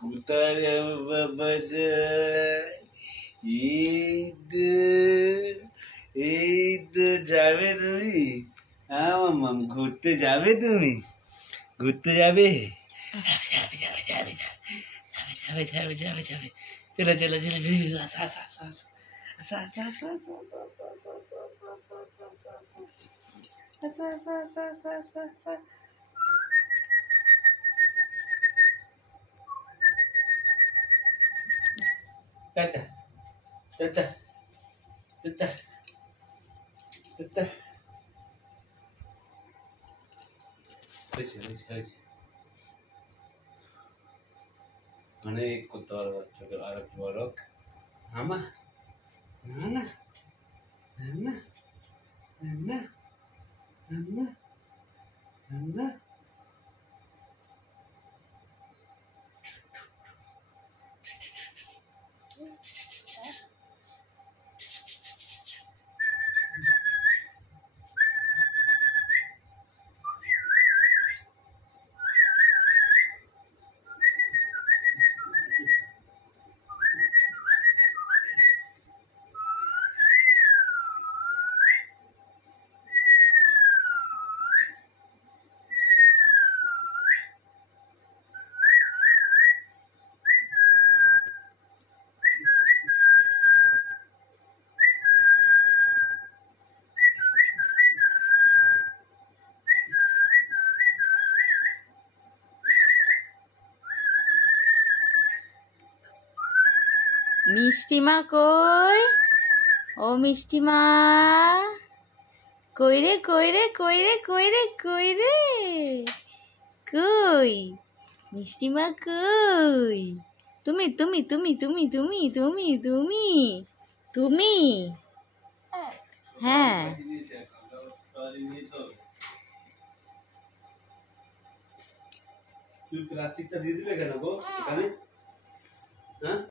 কোথায় বাবা যায়? এই তো যাবে তুমি। মাম ঘুরতে যাবে তুমি? ঘুরতে যাবে? যাবে যাবে যাবে যাবে যাবে যাবে যাবে চলো চলো চলো আসা আসা আসা আসা আসা আসা আসা আসা আসা আসা আসা আসা আসা। Tata tata tata tata. হয়েছে হয়েছে হয়েছে অনেক করতে পারবো বাচ্চাকে আর একটু বড় আমা না না না না না না। মিষ্টিমা কই? ও মিষ্টিমা কই রে কই রে কই রে কই রে কই রে কই? মিষ্টিমা কই? তুমি তুমি তুমি তুমি তুমি তুমি তুমি তুমি হ্যাঁ তুই প্লাস্টিকটা দিয়ে দিলে কেন গো এখানে? হ্যাঁ